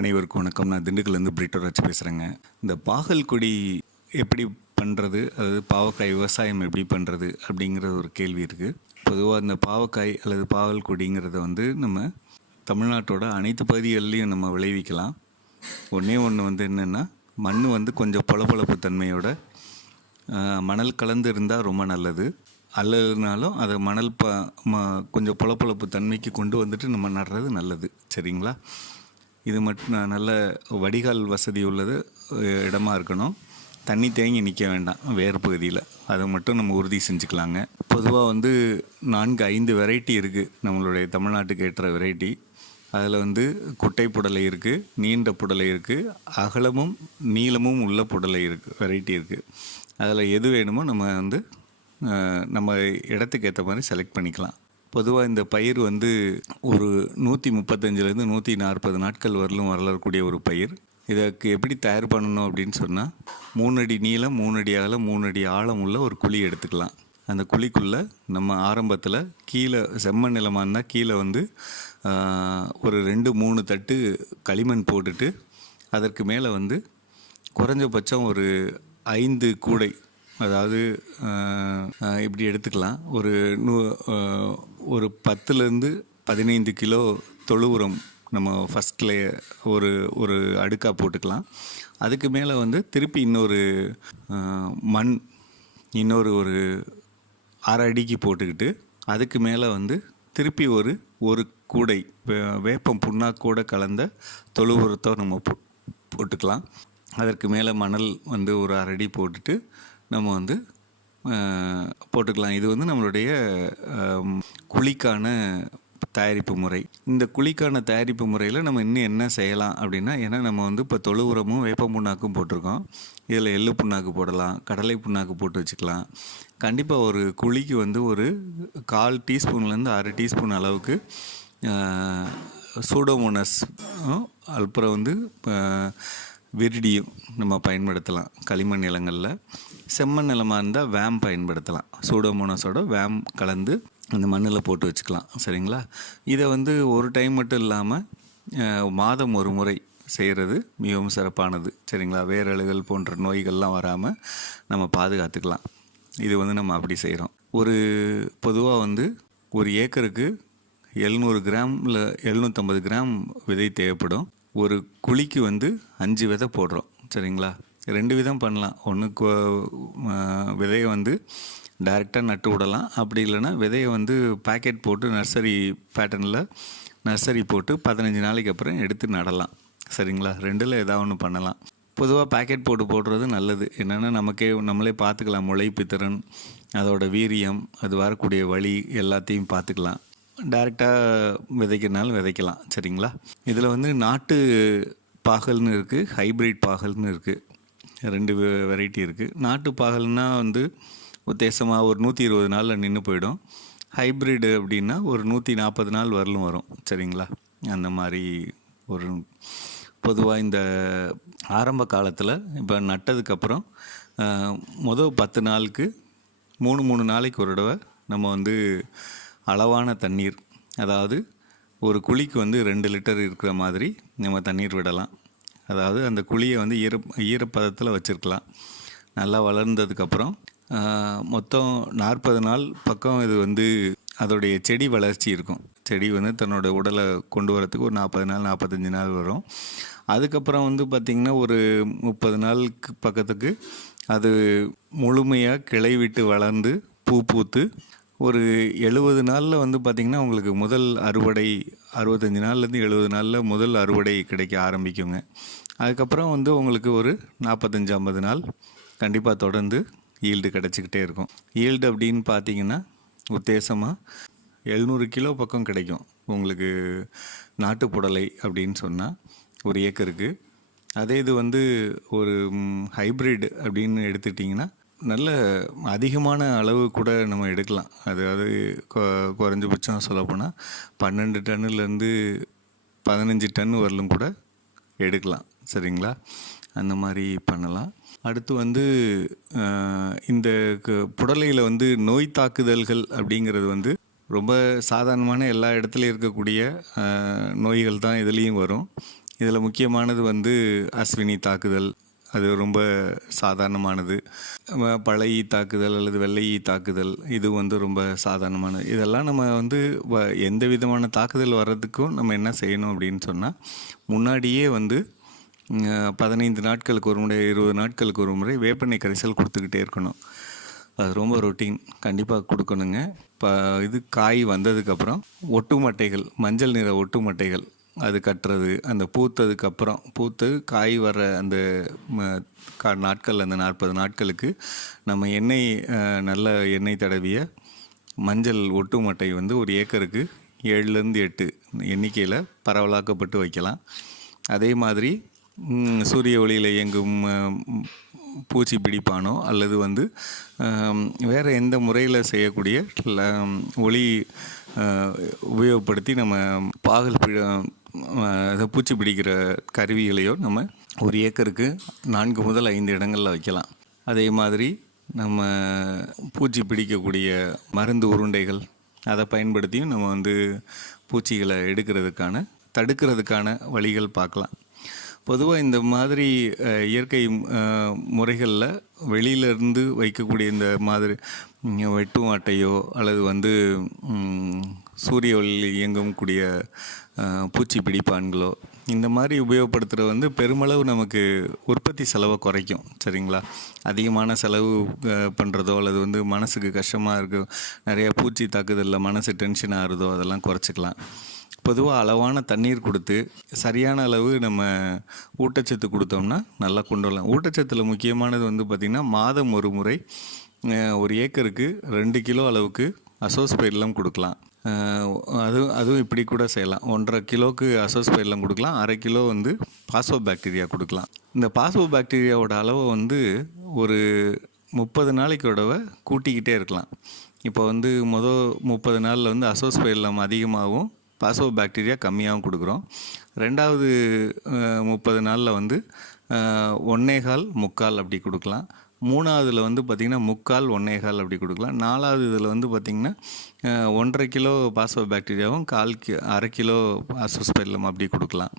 அனைவருக்கும் வணக்கம். நான் திண்டுக்கல்லேருந்து பிரிட்டோராஜ் பேசுகிறேங்க. இந்த பாகல் கொடி எப்படி பண்ணுறது, அதாவது பாவக்காய் விவசாயம் எப்படி பண்ணுறது அப்படிங்கிற ஒரு கேள்வி இருக்குது. பொதுவாக இந்த பாவக்காய் அல்லது பாகல் கொடிங்கிறத நம்ம தமிழ்நாட்டோட அனைத்து பகுதிகள்லையும் நம்ம விளைவிக்கலாம். ஒன்றே ஒன்று என்னென்னா, மண் கொஞ்சம் பொலப்பொலப்பு தன்மையோட மணல் கலந்து இருந்தால் ரொம்ப நல்லது. அல்லதுனாலும் அதை மணல் கொஞ்சம் பொலப்பொலப்பு தன்மைக்கு கொண்டு வந்துட்டு நம்ம நடுறது நல்லது. சரிங்களா? இது மட்டும் நல்ல வடிகால் வசதி உள்ளது இடமா இருக்கணும். தண்ணி தேங்கி நிற்க வேண்டாம் வேறு பகுதியில். அதை மட்டும் நம்ம உறுதி செஞ்சுக்கலாங்க. பொதுவாக 4-5 வெரைட்டி இருக்குது நம்மளுடைய தமிழ்நாட்டுக்கு ஏற்ற வெரைட்டி. அதில் குட்டை புடலை இருக்குது, நீண்ட புடலை இருக்குது, அகலமும் நீளமும் உள்ள புடலை இருக்குது, வெரைட்டி இருக்குது. அதில் எது வேணுமோ நம்ம இடத்துக்கு ஏற்ற மாதிரி செலக்ட் பண்ணிக்கலாம். பொதுவாக இந்த பயிர் ஒரு 135லேருந்து 140 நாட்கள் வரலும் வளரக்கூடிய ஒரு பயிர். இதற்கு எப்படி தயார் பண்ணணும் அப்படின்னு சொன்னால், 3 அடி நீளம், 3 அடி அகலம், 3 அடி ஆழம் உள்ள ஒரு குழி எடுத்துக்கலாம். அந்த குழிக்குள்ளே நம்ம ஆரம்பத்தில் கீழே செம்மண் நிலமாக இருந்தால் கீழே ஒரு 2-3 தட்டு களிமண் போட்டுட்டு, அதற்கு மேலே குறைஞ்சபட்சம் ஒரு 5 கூடை, அதாவது இப்படி எடுத்துக்கலாம், ஒரு 10லேருந்து 15 கிலோ தொழு உரம் நம்ம ஃபஸ்ட்டில் ஒரு அடுக்காக போட்டுக்கலாம். அதுக்கு மேலே திருப்பி இன்னொரு மண் ஒரு 1/2 அடிக்கு போட்டுக்கிட்டு, அதுக்கு மேலே திருப்பி ஒரு கூடை வேப்பம் புண்ணாக்கூட கலந்த தொழு உரத்தை நம்ம போட்டுக்கலாம். அதற்கு மேலே மணல் ஒரு 1/2 அடி போட்டுட்டு நம்ம போட்டுக்கலாம். இது நம்மளுடைய குழிக்கான தயாரிப்பு முறை. இந்த குழிக்கான தயாரிப்பு முறையில் நம்ம இன்னும் என்ன செய்யலாம் அப்படின்னா, ஏன்னா நம்ம இப்போ தொழு உரமும் வேப்ப புண்ணாக்கும் போட்டிருக்கோம். இதில் எள்ளு புண்ணாக்கு போடலாம், கடலை புண்ணாக்கு போட்டு வச்சுக்கலாம். கண்டிப்பாக ஒரு குழிக்கு ஒரு 1/4 டீஸ்பூன்லேருந்து 1/2 டீஸ்பூன் அளவுக்கு சூடோமோனஸ், அப்புறம் விரிடியும் நம்ம பயன்படுத்தலாம். களிமண் நிலங்களில், செம்மண் நிலமாக இருந்தால் வேம் பயன்படுத்தலாம். சூடோமோனஸோட வேம் கலந்து அந்த மண்ணில் போட்டு வச்சுக்கலாம். சரிங்களா? இதை ஒரு டைம் மட்டும் இல்லாமல் மாதம் ஒரு முறை செய்கிறது மிகவும் சிறப்பானது. சரிங்களா? வேரழுகள் போன்ற நோய்கள்லாம் வராமல் நம்ம பாதுகாத்துக்கலாம். இது நம்ம அப்படி செய்கிறோம். பொதுவாக ஒரு ஏக்கருக்கு 700 கிராம் இல்லை 750 கிராம் விதை தேவைப்படும். ஒரு குழிக்கு 5 விதை போடுறோம். சரிங்களா? 2 விதம் பண்ணலாம். ஒன்றுக்கு விதையை டைரெக்டாக நட்டு விடலாம். அப்படி இல்லைன்னா விதையை பேக்கெட் போட்டு நர்சரி போட்டு 15 நாளைக்கு அப்புறம் எடுத்து நடலாம். சரிங்களா? 2ல் ஏதாவது ஒன்று பண்ணலாம். பொதுவாக பேக்கெட் போட்டு போடுறது நல்லது. என்னென்னா நம்மளே பார்த்துக்கலாம். முளைப்பு திறன், அதோட வீரியம், அது வரக்கூடிய வழி எல்லாத்தையும் பார்த்துக்கலாம். டைரெக்டாக விதைக்கிறனாலும் விதைக்கலாம். சரிங்களா? இதில் நாட்டு பாகல்னு இருக்குது, ஹைப்ரிட் பாகல்னு இருக்குது. 2 வெரைட்டி இருக்குது. நாட்டு பாகல்னால் உத்தேசமாக ஒரு 120 நாளில் நின்று போயிடும். ஹைப்ரிடு அப்படின்னா ஒரு 140 நாள் வரலும் வரும். சரிங்களா? அந்த மாதிரி பொதுவாக இந்த ஆரம்ப காலத்தில் இப்போ நட்டதுக்கப்புறம் முதல் 10 நாளுக்கு 3 நாளைக்கு ஒரு தடவை நம்ம அளவான தண்ணீர், அதாவது ஒரு குழிக்கு 2 லிட்டர் இருக்கிற மாதிரி நம்ம தண்ணீர் விடலாம். அதாவது அந்த குழியை ஈரப்பதத்தில் வச்சுருக்கலாம். நல்லா வளர்ந்ததுக்கப்புறம் மொத்தம் 40 நாள் பக்கம் இது அதோடைய செடி வளர்ச்சி இருக்கும். செடி தன்னோட உடலை கொண்டு வரத்துக்கு ஒரு 40 நாள் 45 நாள் வரும். அதுக்கப்புறம் பார்த்திங்கன்னா ஒரு 30 நாளுக்கு பக்கத்துக்கு அது முழுமையாக கிளை விட்டு வளர்ந்து பூ பூத்து ஒரு 70 நாளில் பார்த்திங்கன்னா உங்களுக்கு முதல் அறுவடை, 65 நாள்லேருந்து 70 நாளில் முதல் அறுவடை கிடைக்க ஆரம்பிக்குங்க. அதுக்கப்புறம் உங்களுக்கு ஒரு 45-50 நாள் கண்டிப்பாக தொடர்ந்து ஈல்டு கிடச்சிக்கிட்டே இருக்கும். ஈல்டு அப்படின்னு பார்த்திங்கன்னா உத்தேசமாக 700 கிலோ பக்கம் கிடைக்கும் உங்களுக்கு நாட்டு புடலை அப்படின்னு சொன்னால் ஒரு ஏக்கருக்கு. அதே இது ஒரு ஹைப்ரிட் அப்படின்னு எடுத்துட்டிங்கன்னா நல்ல அதிகமான அளவு கூட நம்ம எடுக்கலாம். அதாவது குறைஞ்சபட்சம் சொல்லப்போனால் 12 டன்னுலேருந்து 15 டன் வரலும் கூட எடுக்கலாம். சரிங்களா? அந்த மாதிரி பண்ணலாம். அடுத்து இந்த புடலையில் நோய் தாக்குதல்கள் அப்படிங்கிறது ரொம்ப சாதாரணமான எல்லா இடத்துலையும் இருக்கக்கூடிய நோய்கள் தான் இதுலேயும் வரும். இதில் முக்கியமானது வந்து அஸ்வினி தாக்குதல், அது ரொம்ப சாதாரணமானது. பழ ஈ தாக்குதல் அல்லது வெள்ளை ஈ தாக்குதல், இது வந்து ரொம்ப சாதாரணமானது. இதெல்லாம் நம்ம வந்து எந்த விதமான தாக்குதல் வர்றதுக்கும் நம்ம என்ன செய்யணும் அப்படின்னு சொன்னால், முன்னாடியே வந்து 15 நாட்களுக்கு ஒரு முறை, 20 நாட்களுக்கு ஒரு முறை வேப்பெண்ணெய் கரைசல் கொடுத்துக்கிட்டே இருக்கணும். அது ரொம்ப ரொட்டீன், கண்டிப்பாக கொடுக்கணுங்க. இப்போ இது காய் வந்ததுக்கப்புறம் ஒட்டு மட்டைகள், மஞ்சள் நிற ஒட்டு மட்டைகள் அது கட்டுறது, அந்த பூத்ததுக்கப்புறம் பூத்து காய் வர அந்த நாட்கள், அந்த 40 நாட்களுக்கு நம்ம எண்ணெய், நல்ல எண்ணெய் தடவிய மஞ்சள் ஒட்டு மட்டை வந்து ஒரு ஏக்கருக்கு 7லேருந்து 8 எண்ணிக்கையில் பரவலாக்கப்பட்டு வைக்கலாம். அதே மாதிரி சூரிய ஒளியில் இயங்கும் பூச்சி பிடிப்பானோ அல்லது வந்து வேறு எந்த முறையில் செய்யக்கூடிய ஒளி உபயோகப்படுத்தி நம்ம பாகல் பூச்சி பிடிக்கிற கருவிகளையோ நம்ம ஒரு ஏக்கருக்கு 4 முதல் 5 இடங்களில் வைக்கலாம். அதே மாதிரி நம்ம பூச்சி பிடிக்கக்கூடிய மருந்து உருண்டைகள் அதை பயன்படுத்தியும் நம்ம வந்து பூச்சிகளை தடுக்கிறதுக்கான வழிகள் பார்க்கலாம். பொதுவாக இந்த மாதிரி இயற்கை முறைகளில் வெளியிலேருந்து வைக்கக்கூடிய இந்த மாதிரி வெட்டும் அட்டையோ அல்லது வந்து சூரிய ஒளியில் இயங்கக்கூடிய பூச்சி பிடிப்பான்களோ இந்த மாதிரி உபயோகப்படுத்துகிறது வந்து பெருமளவு நமக்கு உற்பத்தி செலவை குறைக்கும். சரிங்களா? அதிகமான செலவு பண்ணுறதோ அல்லது வந்து மனசுக்கு கஷ்டமாக இருக்கும், நிறையா பூச்சி தாக்குதலில் மனசு டென்ஷன் ஆகுறதோ அதெல்லாம் குறைச்சிக்கலாம். பொதுவாக அளவான தண்ணீர் கொடுத்து சரியான அளவு நம்ம ஊட்டச்சத்து கொடுத்தோம்னா நல்லா கொண்டு வரலாம். ஊட்டச்சத்தில் முக்கியமானது வந்து பார்த்திங்கன்னா, மாதம் ஒரு முறை ஒரு ஏக்கருக்கு 2 கிலோ அளவுக்கு அசோஸ்பைரிலம் கொடுக்கலாம். அதுவும் இப்படி கூட செய்யலாம். 1.5 கிலோவுக்கு அசோஸ்பைரிலம் கொடுக்கலாம், 1/2 கிலோ வந்து பாஸ்போ பாக்டீரியா கொடுக்கலாம். இந்த பாஸ்போ பாக்டீரியாவோட அளவை வந்து ஒரு 30 நாளைக்கு தடவை கூட்டிக்கிட்டே இருக்கலாம். இப்போ வந்து 30 நாளில் வந்து அசோஸ்பைரிலம் அதிகமாகவும் பாஸ்போ பாக்டீரியா கம்மியாகவும் கொடுக்குறோம். 2வது 30 நாளில் வந்து 1.25 3/4 அப்படி கொடுக்கலாம். 3வதுல வந்து பார்த்திங்கன்னா 3/4 1.25 அப்படி கொடுக்கலாம். 4வது இதில் வந்து பார்த்திங்கன்னா 1.5 கிலோ பாஸ்போ பாக்டீரியாவும் 1/2 கிலோ அசோஸ்பைரிலம் அப்படி கொடுக்கலாம்.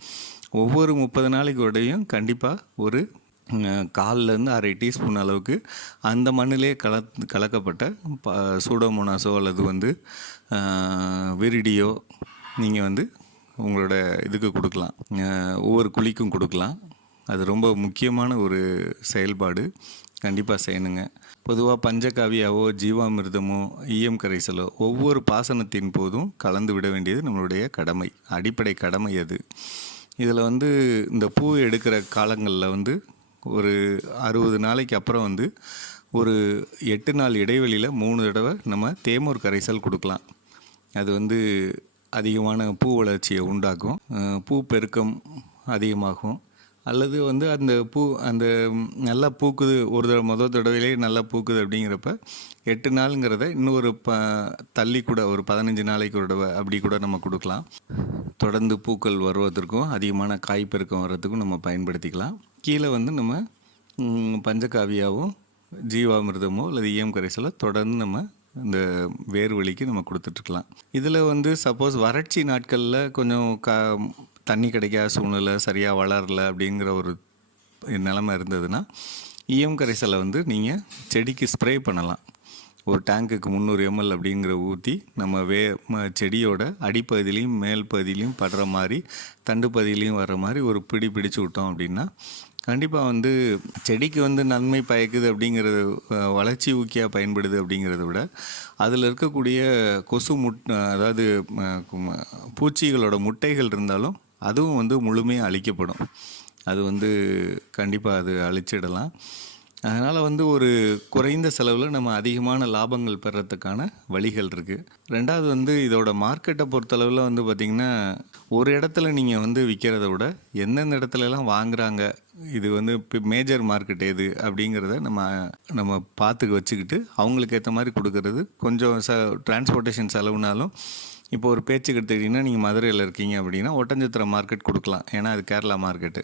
ஒவ்வொரு 30 நாளைக்கு உடையும் கண்டிப்பாக ஒரு 1/4லேருந்து 1/2 டீஸ்பூன் அளவுக்கு அந்த மண்ணிலே கலக்கப்பட்ட சூடோமோனாஸோ அல்லது வந்து விரிடியோ நீங்கள் வந்து உங்களோட இதுக்கு கொடுக்கலாம், ஒவ்வொரு குழிக்கும் கொடுக்கலாம். அது ரொம்ப முக்கியமான ஒரு செயல்பாடு, கண்டிப்பாக செய்யணுங்க. பொதுவாக பஞ்சகாவியாவோ ஜீவாமிர்தமோ ஈயம் கரைசலோ ஒவ்வொரு பாசனத்தின் போதும் கலந்து விட வேண்டியது நம்மளுடைய கடமை, அடிப்படை கடமை அது. இதில் வந்து இந்த பூ எடுக்கிற காலங்களில் வந்து ஒரு 60 நாளைக்கு அப்புறம் வந்து ஒரு 8 நாள் இடைவெளியில் 3 தடவை நம்ம தேமூர் கரைசல் கொடுக்கலாம். அது வந்து அதிகமான பூ வளர்ச்சியை உண்டாக்கும், பூ பெருக்கம் அதிகமாகும். அல்லது வந்து அந்த நல்லா பூக்குது, முதல் தடவையிலே நல்லா பூக்குது அப்படிங்கிறப்ப 8 நாளுங்கிறத இன்னொரு தள்ளி கூட ஒரு 15 நாளைக்கு ஒரு தடவை அப்படி கூட நம்ம கொடுக்கலாம். தொடர்ந்து பூக்கள் வருவதற்கும் அதிகமான காய் பெருக்கம் வர்றதுக்கும் நம்ம பயன்படுத்திக்கலாம். கீழே வந்து நம்ம பஞ்சகாவியாவோ ஜீவாமிர்தமோ அல்லது ஈயம் கரைசலோ தொடர்ந்து நம்ம இந்த வேர் வழிக்கு நம்ம கொடுத்துட்ருக்கலாம். இதில் வந்து சப்போஸ் வறட்சி நாட்களில் கொஞ்சம் தண்ணி கிடைக்காத சூழ்நிலை, சரியாக வளரலை அப்படிங்கிற ஒரு நிலைமை இருந்ததுன்னா ஈயம் கரைசலை வந்து நீங்கள் செடிக்கு ஸ்ப்ரே பண்ணலாம். ஒரு டேங்குக்கு 300 ml அப்படிங்கிற ஊற்றி நம்ம செடியோட அடிப்பகுதியிலையும் மேல் பகுதியிலையும் படுற மாதிரி, தண்டு பகுதியிலையும் வர்ற மாதிரி ஒரு பிடிச்சு விட்டோம் அப்படின்னா கண்டிப்பாக வந்து செடிக்கு வந்து நன்மை பயக்குது அப்படிங்கிறது, வளர்ச்சி ஊக்கியாக பயன்படுது அப்படிங்கிறத விட அதில் இருக்கக்கூடிய கொசு அதாவது பூச்சிகளோட முட்டைகள் இருந்தாலும் அதுவும் வந்து முழுமையாக அழிக்கப்படும். அது வந்து கண்டிப்பாக அது அழிச்சிடலாம். அதனால் வந்து ஒரு குறைந்த செலவில் நம்ம அதிகமான லாபங்கள் பெறத்துக்கான வழிகள் இருக்குது. 2வது வந்து இதோட மார்க்கெட்டை பொறுத்தளவில் வந்து பார்த்திங்கன்னா, ஒரு இடத்துல நீங்கள் வந்து விற்கிறத விட எந்தெந்த இடத்துலலாம் வாங்குகிறாங்க, இது வந்து இப்போ மேஜர் மார்க்கெட் எது அப்படிங்கிறத நம்ம பார்த்து வச்சுக்கிட்டு அவங்களுக்கு ஏற்ற மாதிரி கொடுக்கறது. கொஞ்சம் டிரான்ஸ்போர்ட்டேஷன் செலவுனாலும், இப்போ ஒரு பேச்சுக்கு எடுத்துக்கிட்டிங்கன்னா, நீங்கள் மதுரையில் இருக்கீங்க அப்படின்னா ஒட்டஞ்சத்திரம் மார்க்கெட் கொடுக்கலாம், ஏன்னா அது கேரளா மார்க்கெட்டு.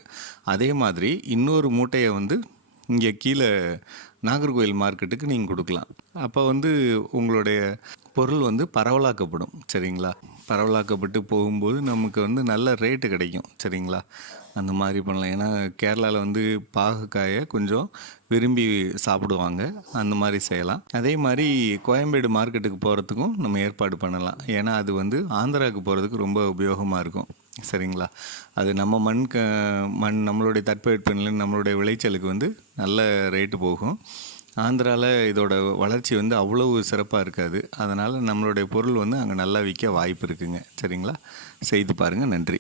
அதே மாதிரி இன்னொரு மூட்டையை வந்து இங்கே கீழே நாகர்கோவில் மார்க்கெட்டுக்கு நீங்கள் கொடுக்கலாம். அப்போ வந்து உங்களுடைய பொருள் வந்து பரவலாக்கப்படும். சரிங்களா? பரவலாக்கப்பட்டு போகும்போது நமக்கு வந்து நல்ல ரேட்டு கிடைக்கும். சரிங்களா? அந்த மாதிரி பண்ணலாம். ஏன்னா கேரளாவில் வந்து பாகக்காயை கொஞ்சம் விரும்பி சாப்பிடுவாங்க. அந்த மாதிரி செய்யலாம். அதே மாதிரி கோயம்பேடு மார்க்கெட்டுக்கு போகிறதுக்கும் நம்ம ஏற்பாடு பண்ணலாம். ஏன்னா அது வந்து ஆந்திராவுக்கு போகிறதுக்கு ரொம்ப உபயோகமாக இருக்கும். சரிங்களா? அது நம்ம மண் நம்மளுடைய தட்பவெட்பநிலை நம்மளுடைய விளைச்சலுக்கு வந்து நல்ல ரேட்டு போகும். ஆந்திராவில் இதோட வளர்ச்சி வந்து அவ்வளவு சிறப்பாக இருக்காது. அதனால் நம்மளுடைய பொருள் வந்து அங்கே நல்லா விற்க வாய்ப்பு இருக்குங்க. சரிங்களா? செய்து பாருங்கள். நன்றி.